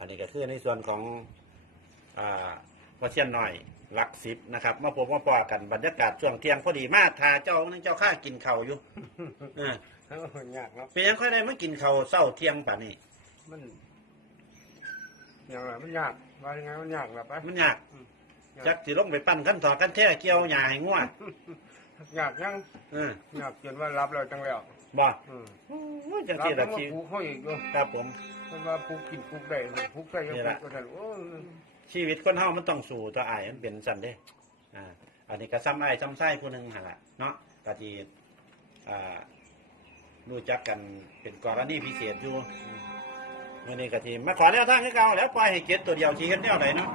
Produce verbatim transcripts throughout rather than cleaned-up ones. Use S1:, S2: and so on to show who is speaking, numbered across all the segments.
S1: อันนี้ก็คือในส่วนของอ่าวัเชียนหน่อยหลักสิบนะครับมาพบมาปอกันบรรยากาศช่วงเที่ยงพอดีมาทาเจ้านึงเจ้าข้ากินเข่าวอยู่เออ
S2: ยากเนาะ
S1: เป็นยังค่อยได้มากินเข่าวเศร้าเที่ยงป่านนี้
S2: มันอย่างไรมันยากว่ายังไงมันยากแบบไป
S1: มันยาก
S2: อืม
S1: จักสิลงไปปั้นขั้นถอดขั้นแท้เกี่ยวหญ้าให้งัวย
S2: ากยัง
S1: เออย
S2: ากจนว่ารับแล้วจังแล้ว
S1: บ่
S2: อืม
S1: โอ้ยจัง
S2: รับ
S1: สิ
S2: แล้
S1: ละ
S2: วมา
S1: ชี
S2: ปลูกเขาอีกอยู่
S1: ครับผม
S2: มันว่าปลูกกินปลูกได้ปลูกได้ยัง
S1: นี่
S2: ปลู
S1: ล่ะ
S2: กก็ได้โอ้ย
S1: ชีวิตคนเฮามันต้องสู้ตัวอ้ายมันเป็นสั่นเด้อ่าอันนี้ก็ซ้ำอ้ายซ้ำไส้ผู้หนึงหั่นล่ะเนาะก็ที่อ่ารู้จักกันเป็นกรณีพิเศษอยู่มื้อนี้ก็ที่มาขอแนวทางคือเก่าแล้วปล่อยให้เก็ดตัวเดียวสิเฮ็ดแนวใดเนาะ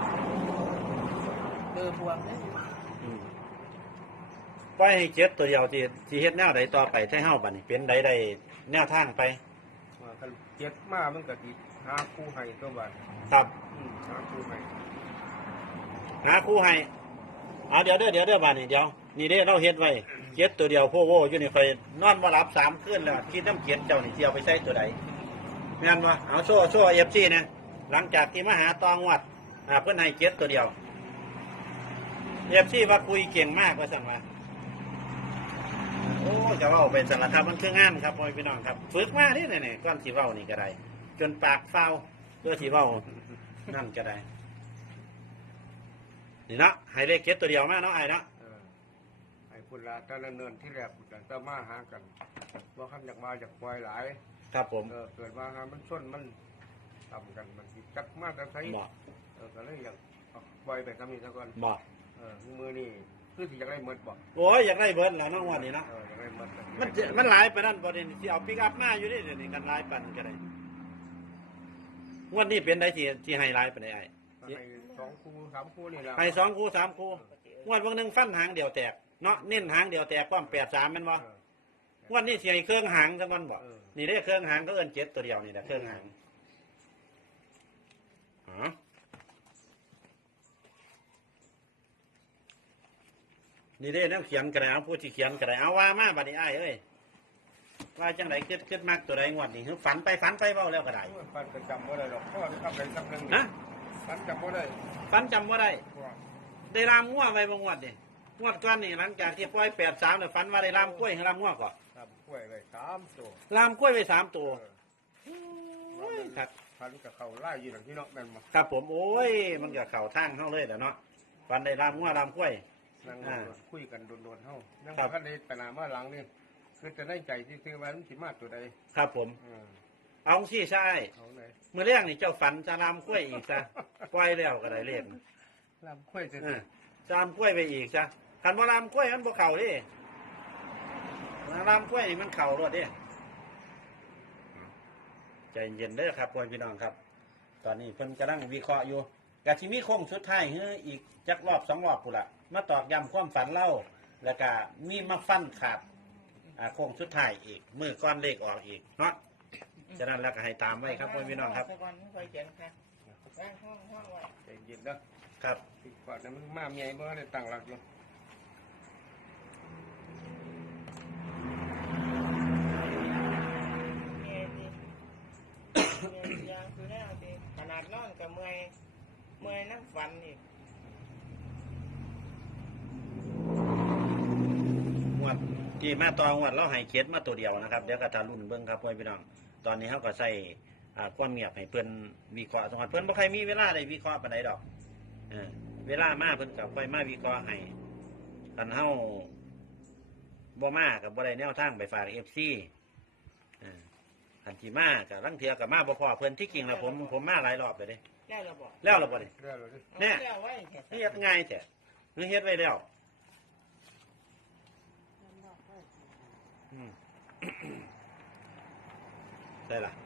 S3: เบอร์บวกเลย
S1: อืมปล่อยให้เก็ดตัวเดียวสิสิเฮ็ดแนวใดต่อไปให้เฮาบัดนี้เป็นใดได้แนวทางไป
S2: ว่าคันเจ็ดมามันก็สิหาคู่ให้ตัวบัด
S1: ครับ
S2: อืมหาคู่ให้
S1: หาครูให้เอาเดี๋ยวเด้อเดี๋ยวเด้อบัดนี้เดี๋ยวนี่เด้เราเฮ็ดไว้เก็ดตัวเดียวโพโวอยู่นี่ค่อยนอนบ่หลับสามคืนแล้วคิดน้ำเก็ดเจ้านี่สิเอาไปใส่ตัวใดแม่นบ่เอาโซ่โซ่ เอฟ ซี นะหลังจากที่มาหาตองวัดอ่าเพิ่นให้เก็ดตัวเดียว เอฟ ซี ว่าคุยเก่งมากว่าซั่นว่าโอ้จะเว้าไปสารคามมันคืองานครับพ่อพี่น้องครับฝึกมานี่นี่ๆก่อนสิเว้านี่ก็ได้จนปากเฝ้าเพื่อสิเว้านั่นก็ได้นี่เนาะให้เลขเก็ดตัวเดียวมาเนาะไอ้เนาะ
S2: เออไอ้พุ่นละแต่ละเนินที่แรกพุ่นละแต่มาหากันว่าคำอยากมาจากปล่อยหลาย
S1: ครับผม
S2: เออเกิดมาหามันส้นมันทำกันมันสิจักมาแต่ไส
S1: บอก
S2: เออก็เลยอยากเอาปล่อยไปทำนี่ซะก่อน
S1: บอก
S2: เออมือนี่คือสิอยากได้หมดบ่
S1: โอ้ยอยากได้เบิร์ดแล้วน้องวันนี้เนาะ
S2: เอออยากได้หมด
S1: มันจะมันหลายไปนั่นประเด็นที่เอาปิกอัพมาอยู่นี่เดี๋ยวนี้กันหลายปันก็ได้งวันนี้เป็นได้ที่ที่ให้หลายไปได้ไอ้
S2: ให้สองคู่สามคู่นี่แหละ
S1: ให้สองคู่สามคู่งวดวันหนึ่งฟันหางเดียวแตกเนาะเน้นหางเดียวแตกความแปดสามแมันบ่
S2: เออ
S1: งวันนี้เสียเครื่องหางจังวันบ่
S2: เออ
S1: นี่ได้เครื่องหางก็เอิ้นเจ็ดตัวเดียวนี่แหละเครื่องหางอ๋อนี่ได้นักเขียนกระไรเอาผู้ที่เขียนกระไรเอาว่ามาบัดนี้ไอ้ายเอ้ยว่าจังไรคิดคิดมากตัวใดงวดนี้ฝันไปฝันไปเบ้าแล้วก็ได้
S2: ฟันก็จำบ่ได้หรอกเพราะว่าทำอะไรสักเรื่อง
S1: นะ
S2: ฟันจำบ่ได้
S1: ฝันจำว่าได้
S2: เพราะว่า
S1: ได้รามงัวไปบางงวดนี่งวดก่อนนี่หลังจากที่ปล่อยแปดสามเนี่ยฝันว่าได้รามกล้วยให้รามงัวก่อน
S2: ทำกล้วยไว้สามตัว
S1: รามกล้วยไปสามตัว
S2: เออ
S1: โอ้ยครับ
S2: ฟันกับเขาไล่อยู่หลังที่เนาะแม่นบ่
S1: ครับผมโอ้ยมันก็เข่าทางเข้าเลยแต่เนาะฝันได้รามงัวรามกล้วย
S2: นั่ง
S1: อ่า
S2: คุยกันโดนๆเฮายัง
S1: ครั
S2: บ่
S1: บ
S2: ทันได้ไปหน้ามาหลังนี่คือจะได้ใจที่ซื้อว่ามันสิมาตัวใด
S1: ครับผม
S2: เออ
S1: เอาซี่ใช่
S2: เอาไหน
S1: เมื่อเรื่องนี่เจ้าฝันจะรามกล้วยอีกซะกล้วยแล้วก็ได้เรียก
S2: ลำกล้วยจะ
S1: เออจะรามกล้วยไปอีกซะคันบ่รามกล้วยมันบ่เข่าดิรามกล้วยนี่มันเข่ารวดดิใจเย็นเด้อครับพ่อพี่น้องครับ ตอนนี้เพิ่นกำลังวิเคราะห์อยู่กะที่มีโค้งสุดท้ายเฮ้ออีกจักรอบสองรอบกูนละมาตอกย้ำความฝันเล่าแล้วก็มีมาฟันขาดอ่าโค้งสุดท้ายอีกมือก้อนเลขออกอีกเนาะฉะนั้นแล้วก็ให้ตามไว้ครับพ่อพี่น้องครับ
S3: แต่ก่อนไม่ค่อยเขียนค่ะร่างห้องห้องไว้
S2: ใจเย็นเด้อ
S1: ครับ
S2: ติดก่อนนะมันมาใหญ่บ่ได้ตั้งหลักอยู่
S3: เมียดีเมียยางคือแน่ดีขนาดนอนกับเมื่อยเมื่อยน้ำฝันอีก
S1: งวดที่มาตองวดเราให้เขียนมาตัวเดียวนะครับเดี๋ยวก็ทารุ่นเบิ้งครับพ่อพี่น้องตอนนี้เขาก็ใส่อ่าความเงียบให้เพื่อนวิเคราะห์สมมติเพื่อนบ่ใครมีเวลาได้วิเคราะห์ปานใดดอกเออเวลามาเพิ่นกับค่อยมาวิเคราะห์ให้กันเฮาบ่มากับบ่ได้แนวทางไปฝาก เอฟ ซี อ่าอันที่มากับลังเทียกับมาบ่พอเพิ่นที่จริงแล้วผมผมมาหลายรอบเลยเด้
S3: แล้วเราบอก
S1: แล้วเราบ่ได้
S2: เรื่องเลยดิ
S1: เนี่ย
S3: แล้วไว้แค่
S1: เฮ็ดง่ายแต่เฮ็ดไว้แล้วอืม ได้ล่ะ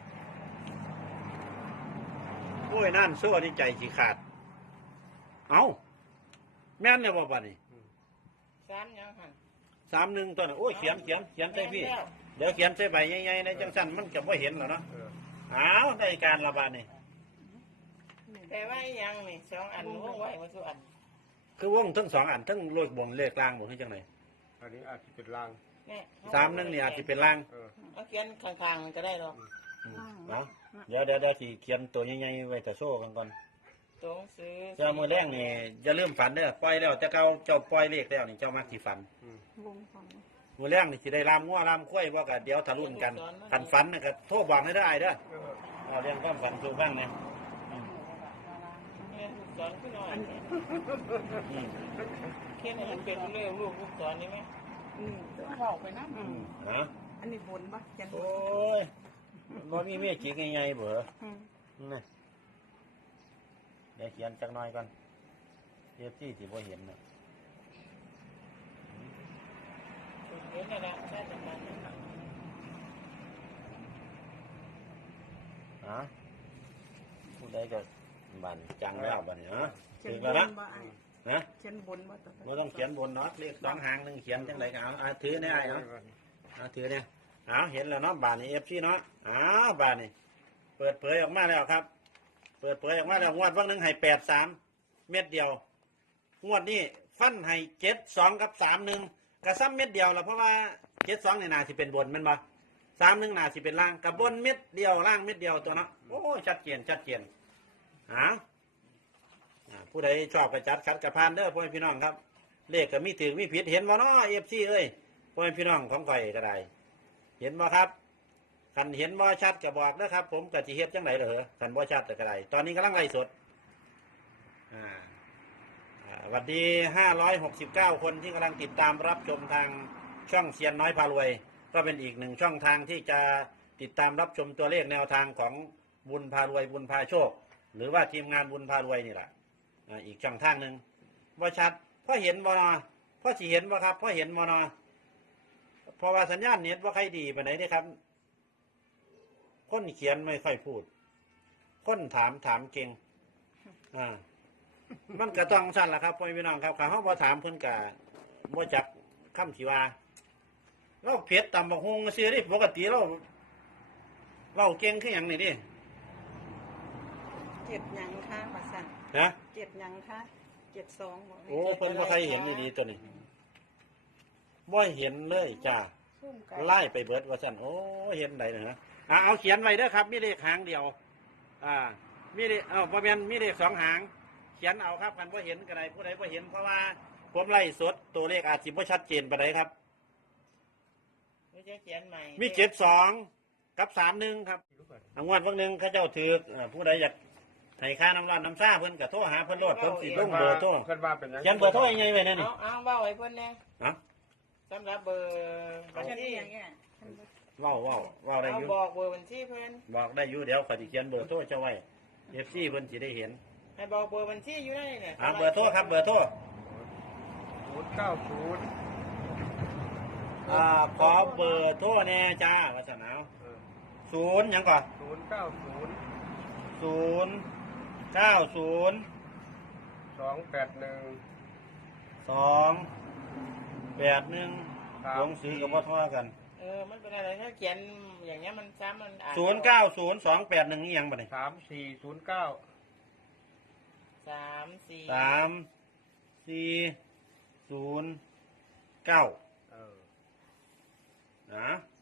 S1: โอ้ยนั่นซั่วนี่ใจสิขาดเอ้าแม่นเนี่ยบ่บัดนี้
S3: สามยังหัน
S1: สามหนึ่งตัวน่ะโอ้ยเขียนเขียนเขียนใส่พี่
S3: แล้ว
S1: เดี๋ยวเขียนใส่ใบใหญ่ๆในจังซั่นมันก็บ่เห็นแล้วเนาะ
S2: เออ
S1: อ้าวได้การระบาดนี่
S3: แต่ว่ายังนี่สองอันวงไว้มาสุอัน
S1: คือวงทั้งสองอันทั้งเลขบนเลขล่างบ่คือจังได
S2: อันนี้อาจจะเป็นลาง
S3: เนี่ย
S1: สามหนึงนี่อาจสิเป็นล่าง
S2: เออ
S3: เอาเขียนข้างๆมันก็ได้หรอก
S1: อืมเนาะเดี๋ยวเดี๋ยวเดี๋ยวที่เขียนตัวใหญ่ๆไว้แต่โซ่กันก่อน
S3: ตัวหนังสือ
S1: เจ้ามือแรงนี่อย่าลืมฝันเด้อปล่อยแล้วแต่เก่าเจ้าปล่อยเลขแล้วนี่เจ้ามักสิฝัน
S4: วงของ
S1: มือแรงนี่สิได้ลามงัวลามข้วยว่าก็เดี๋ยวทะลุนกันคันฝันน่ะก็โทรบอกให้ได้อ้ายเด้อ
S2: เออ
S1: เอาเรื่องความฝันสู่ฟังเนี่ยอืม
S3: เนี่ยลูกศรขึ้นหน่อย
S1: อืม
S3: เขียนให้มันเป็นเรื่องลูกลูกศรนี่ไหม
S4: อืม
S3: เข้าไปนะ
S4: อืม
S1: ฮะ
S4: อันนี้บนปะเขียนบ
S1: โอ้
S4: น
S1: ยบ่มีเมียจิกง่ายๆเบ้อ
S4: อืม
S1: นี่เดี๋ยวเขียนจักหน่อยก่อนเทียบที่ที่บ่เห็นน่ะ
S3: เห็นแล้วนะใช่จังนั้นนะ
S1: ฮะผู้ใดก็บันจังแล้วบัดนี้ฮะ
S4: เขีย
S1: ถึ
S4: น
S1: ง
S4: บ
S1: แล้ว
S4: น
S1: นะ
S4: บ่ไอ้
S1: ฮะ
S4: เขียนบนบ่ต่อไป
S1: บ่ต้องเขียนบนเนาะเลขสองหางหนึงเขียนจังไดก็เอาอ่าถือได้เอาเอาถือเนี่ยเอาเห็นแล้วเนาะบาดนี้ เอฟ ซี เนาะอ้าวบาดนี้เปิดเผยออกมาแล้วครับ เปิดเผยออกมาแล้วงวดวันหนึงให้แปดสามเม็ดเดียว งวดนี้ฟันให้เจ็ดสองกับสามหนึ่งกระซ้ำเม็ดเดียวละเพราะว่าเจ็ดสองเนี่ยนาสิเป็นบนแมันบ่สามหนึ่งนาสิเป็นล่างกับบนเม็ดเดียวล่างเม็ดเดียวตัวเนาะโอ้ชัดเจนชัดเจนหาอ่าผู้ใดชอบไปจัดคัดกระพานเด้อพ่อแม่พี่น้องครับ เลขก็มีถือมีผิดเห็นบ่เนาะเอฟซีเอ้ยพ่อแม่พี่น้องของข่อยก็ได้เห็นบ่ครับคันเห็นบ่ชัดก็บอกเด้อครับ ผมก็สิเฮ็ดจังไดเหรอคันบ่ชัดก็ได้ตอนนี้กำลังไล่สดอ่า อ่าสวัสดีห้าร้อยหกสิบเก้าคนที่กำลังติดตามรับชมทางช่องเซียนน้อยพารวย ก็เป็นอีกหนึ่งช่องทางที่จะติดตามรับชมตัวเลขแนวทางของบุญพารวยบุญพาโชค หรือว่าทีมงานบุญพารวยนี่แหละอ่าอีกช่องทางหนึ่งว่าชัดเพราะเห็นบอนอเพราะสิเห็นว่าครับเพราะเห็นบอนอเพราะว่าสัญญาณเน็ตว่าใครดีไปไหนนี่ครับ คนเขียนไม่ค่อยพูด คนถามถามเก่งอ่า มันก็ต้องสั้นละครับพ่อพี่น้องครับข้าเขาพอถามเพิ่นกะบ่จักคำสิว่าเราเผ็ดตำบักฮุงซื้อดิปกติเราเราเก่งคือหยังนี่ดิ
S4: เจ็ดหยังค่ะว่าสั่น
S1: นะ
S4: เจ็ดหยังค่ะเจ็ดสองบ่
S1: โอ้เพิ่นบ่ใครเห็นนี่ดีตัวนี้บ่เห็นเลยจ้า
S3: ซุ่มไก่
S1: ไล่ไปเบิดว่าซั่นโอ้เห็นได้นะฮะอ่าเอาเขียนไว้เด้อครับ มีเลขหางเดียว อ่า มีเลขเอ้าบ่แม่นมีเลขสองหาง เขียนเอาครับคันบ่เห็นก็ได้ผู้ใดบ่เห็นเพราะว่าผมไล่สดตัวเลขอาจสิบ่ชัดเจนปานใดครับ
S3: ไม่ใช่เขียนใหม่
S1: มีเจ็ดสองกับสามหนึ่งครับอังวดวันหนึ่งเข้าเจ้าถือเอ่อผู้ใดอยากให้ค่าน้ำร้อนน้ำซ่าเพิ่นก็โทรหาเพิ่นโลดเพิ่นสิลงเบอร์โทร
S2: ขึ้นว่าเป็นหยัง
S1: เขียนเบอร์โทรยังไงไว้นั่น
S3: เอา
S1: นี่
S3: เอาเบ้าไว้เพิ่นเนี่ย
S1: ฮะ
S3: สำหรับเบอร์บัญ
S4: เขียน
S3: ชี
S4: อย่างเงี้ย
S1: เว้าเว้าเว้าได้
S3: เอา
S1: อยู่
S3: บอกเบอร์บัญชีเพิ่น
S1: บอกได้อยู่เดี๋ยวขอยสิเขียนเบอร์โทรเจ้าไว้ เอฟ ซี เพิ่นสิได้เห็น
S3: ให้บอกเบอร์บัญชีอยู่ได้เนี่ย
S1: อ่าเบอร์โทรครับเบอร์โทร
S2: ศูนย์เก้าศูนย์
S1: อ่าขอเบอร์โทรแน่จ้าว่าซั่นเอา
S2: เออ
S1: ศูนย์หยังก่อน
S2: ศูนย์เก้าศูนย์
S1: ศูนย์เก้าศูนย์
S2: สองแปดหนึ่ง
S1: สองแปดหนึ่ง
S2: ครับ
S1: ลงซื้อกับบ่โทรกัน
S3: เออมันเป็นอะไรถ้าเขียนอย่างเงี้ยมันซ้ำมันอ่าน
S1: ศูนย์เก้าศูนย์สองแปดหนึ่งนี่ยังบ่ได้
S2: สามสี่ศูนย์เก้า
S3: สามสี่
S1: สามสี่ศูนย์เก้า
S2: เออ
S1: นะ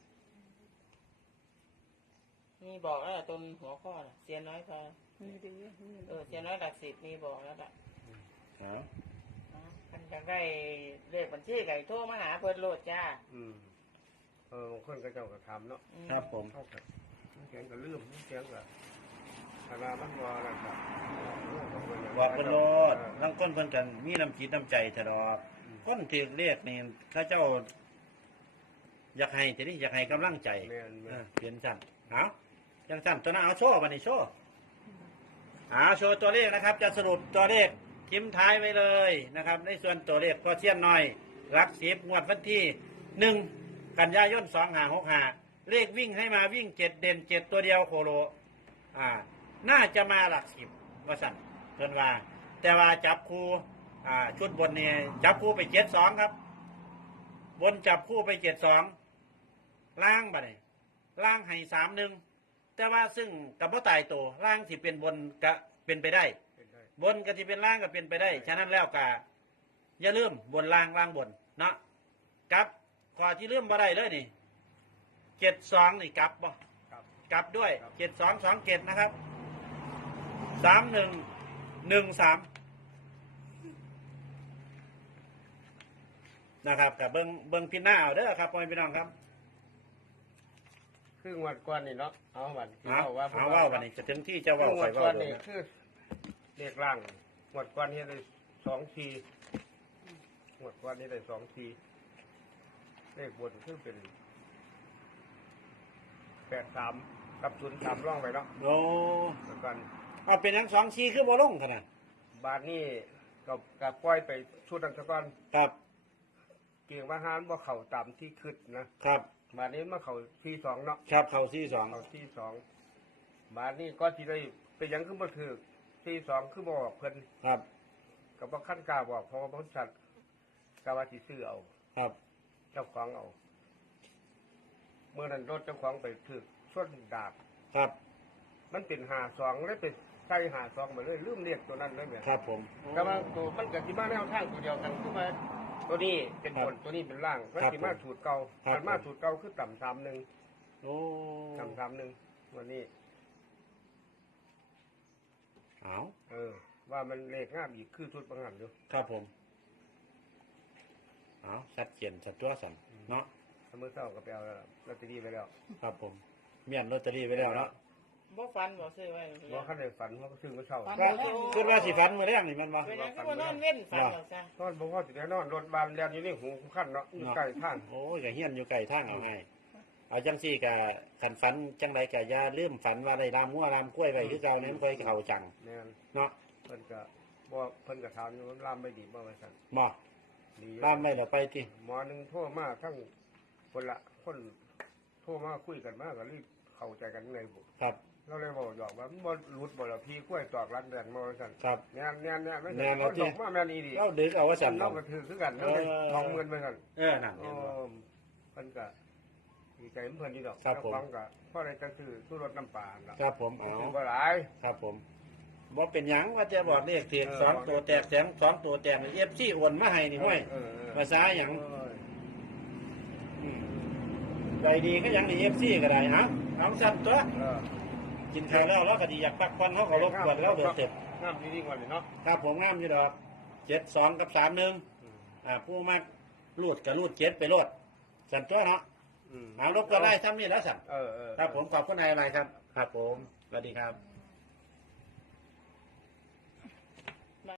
S3: มีบอกแล้วล่ะต้นหัวข้อน่ะเสียนน้อยพอ
S4: มีดีมี
S3: เออเสียนน้อยหลักสิบมีบอกแล้วล่ะ
S1: นะ
S3: อ่ะมันจะได้เลขบัญชีไก่โทรมาหาเพิ่นโลดจ้า
S2: อืมเออบางคนก็เจ้าก็ทำเนาะ
S3: อืม
S1: ครับผม
S2: เท่ากับเสียงก็ลืมเสียงก็ขนาดมันวอแล้วก็
S1: บอกเป็นโลดลังก้นเพิ่นกันมีน้ำจิตน้ำใจตลอดก้นถือเรียกนี่เข้าเจ้า อยากให้ทีนี้อยากให้กำลังใจ
S2: แม่นแม่
S1: เอน อเปลี่ยนสั้นเอาจังสั้นตัวนั้นเอาโชว์บันนี้โชว์เอาโชว์ตัวเลขนะครับ จะสรุปตัวเลขทิ้มท้ายไว้เลยนะครับ ในส่วนตัวเลขก็เชี่ยนน้อยรักสิบงวดวันที่หนึ่งกันยายนสองหาหกหาเลขวิ่งให้มาวิ่งเจ็ดเด่นเจ็ดตัวเดียวโคโลอ่า น่าจะมาหลักสิบว่าสั่นเพิ่นว่า แต่ว่าจับคู่อ่าชุดบนเนี่ยจับคู่ไปเจ็ดสองครับ บนจับคู่ไปเจ็ดสองล่างบัดนี้ล่างให้สามหนึ่งแต่ว่าซึ่งกับพ่ตายตัวล่างที่เป็นบนก็เป็นไปได้
S2: เป็นได้
S1: บนก็ที่เป็นล่างก็เป็นไปได้ ฉะนั้นแล้วก็อย่าลืมบนล่างล่างบนเนาะกลับข้อที่ลืมบ่ได้เลยนี่เจ็ดสองนี่กลับบ่
S2: ครับ
S1: กลับด้วยเจ็ดสองสองเจ็ดนะครับสามหนึ่งหนึ่งสามนะครับกับเบิ้งเบิ้งพี่หน้าเอาเด้อครับพ่อแม่พี่น้องครับ
S2: ครึ่งวันก่อนนี่เนาะเอาวันที่
S1: เอา
S2: ว่า
S1: เอาว่าวันนี้จะถึงที่จะ
S2: ครึ่
S1: เว่าง
S2: วั
S1: ใส่
S2: น
S1: ว่า
S2: ก่อน
S1: เล
S2: นี่
S1: ย
S2: คือเลขล่างงวดก่อนนี่ได้สองทีงวดก่อนนี่ได้สองทีเลขบนคือเป็นแปดสามกับศูนย์สามร่องไปเนาะ
S1: โอ้
S2: แล้วกัน
S1: เอาเป็นทั้งสองชีคือบ่ลงขนาด
S2: บาทนี่ก็กับปล่อยไปชุดอันตะกอน
S1: ครับ
S2: เกี่ยงว่าหานว่าเข่าตามที่คืดนะครับ บาทนี้มาเข่าที่สองเนาะ
S1: ครับเข้าที่สอง
S2: เข่าที่สองบาทนี้ก็ที่ได้เป็นหยังขึ้นมาถือที่สองคือบอกเพิ่น
S1: ครับ
S2: กับว่าขั้นกล้าบอกเพราะว่าพ้นสัตว์กาว่าสิซื้อเอา
S1: ครับ
S2: เจ้าของเอา เมื่อนั้นรถเจ้าของไปถือส้นดาบ
S1: ครับ
S2: มันเป็นหาสองแล้วเป็นใส่หาสองมาเลยลืมเรียกตัวนั้นเลยเนี่ย
S1: ครับผม
S2: แต่ว่าตัวมันกับที่มาแนวทางตัวเดียวกันคือมาตัวนี้เป็นบนตัวนี้เป็นล่างมันที่มาสูตรเก่ามันมาสูตรเก่าคือต่ำสามหนึ่ง
S1: โอ้
S2: ต่ำสามหนึ่งวันนี้
S1: เอา
S2: เออ ว่ามันเลขงามอีกคือชุดบางหันอยู่
S1: ครับผมเอาชัดเจนชัดตัวสันเนาะ
S2: เมื่อเช้าก็ไปเอาลอตเตอรี่ไปแล้ว
S1: ครับผมเมียนลอตเตอรี่ไว้แล้วเนาะ
S3: บ่ฟันบ่ซื้อไว้
S2: เพราะขั้นในฝันว่าก็ซื้อเมื่อเช้า
S1: ก็คิดว่าสิฟันมือแรกนี่มันบ่
S3: เป็นยังคือว่านอนเว้นฟันเหรอซะ
S2: นอนบอกว่าสิได้นอนรถบานแลนอยู่นี่หูขั้นเนาะอยู่ใกล้ท่าน
S1: โอ้ยก็เฮียนอยู่ไกลทางเอาไงเอาจังซี่กะขันฝันจังไรกะอย่าลืมฝันว่าได้รามงัวรามกล้วยไปคือเก่าเนี่ยมันค่อยเข้าจัง
S2: แม่น
S1: เนาะ
S2: เพิ่นก็บ่เพิ่นก็ถามอยู่ว่าลามไม่ดีบ่ว่าซั่น
S1: หมอ
S2: ดีอยู่
S1: รามไม่ละไปติ
S2: หมอหนึงโทรมาทั้งคนละคนโทรมาคุยกันมาก็รีบเข้าใจกันเลยบุ
S1: ครับ
S2: เราเลยบอกหยอกว่ามันบ่หลุดบ่ละพี่กล้วยตอกรักเดือนบ่ว่าซั่น
S1: ครับ
S2: แม่นแม่นแม่นไม่
S1: แม่
S2: ใช่
S1: น
S2: ค
S1: เอา
S2: น
S1: ที่
S2: ดอกมาแม่นอีดี
S1: เราดึกเอาว่าสั่น
S2: เรา
S1: เอา
S2: ก็ถือคือกันเราเลย
S1: เออ
S2: ทองเงินไปซั่น
S1: เออนั่น
S2: โอ้
S1: เห็นบ่
S2: เพิ่นก็ดีใจเพิ่นอยู่ดอก
S1: ครับผม
S2: เจ้าของก็พอได้จังซื้อสู้รถน้ำปลาล่ะ
S1: ครับผมเอา
S2: ซื้อบ่หลาย
S1: ครับผมบ่เป็นหยังว่าจะบอกเลขเทียสองตัวแตกแสงสองตัวแตกเอฟซีโอนมาให้นี่ห้วย
S2: เออเออ
S1: ภาษาหยัง
S2: โอ้ย
S1: อืมใจดีก็ยังนี่เอฟซีก็ได้เอาเอาสั่นตัว
S2: เออ
S1: กินข้าวแล้วเราก็ดีอยากพักผ่อนเขาก็รบกวนแล้วเดือดเสร็จ
S2: งามดีๆกว่าเลยเนาะ
S1: ครับผมงามอยู่ดอกเจ็ดสองกับสามหนึ่ง
S2: อืม
S1: อ่าผู้มากรูดกับรูดเจ็ดไปรดสั่นตัวเนาะ
S2: อืม
S1: เอารบกวนได้ซ้ำนี่แล้วสั่น
S2: เออเออ
S1: ครับผมขอบคุณนายอะไรครับ ครับผมสวัสดีครับ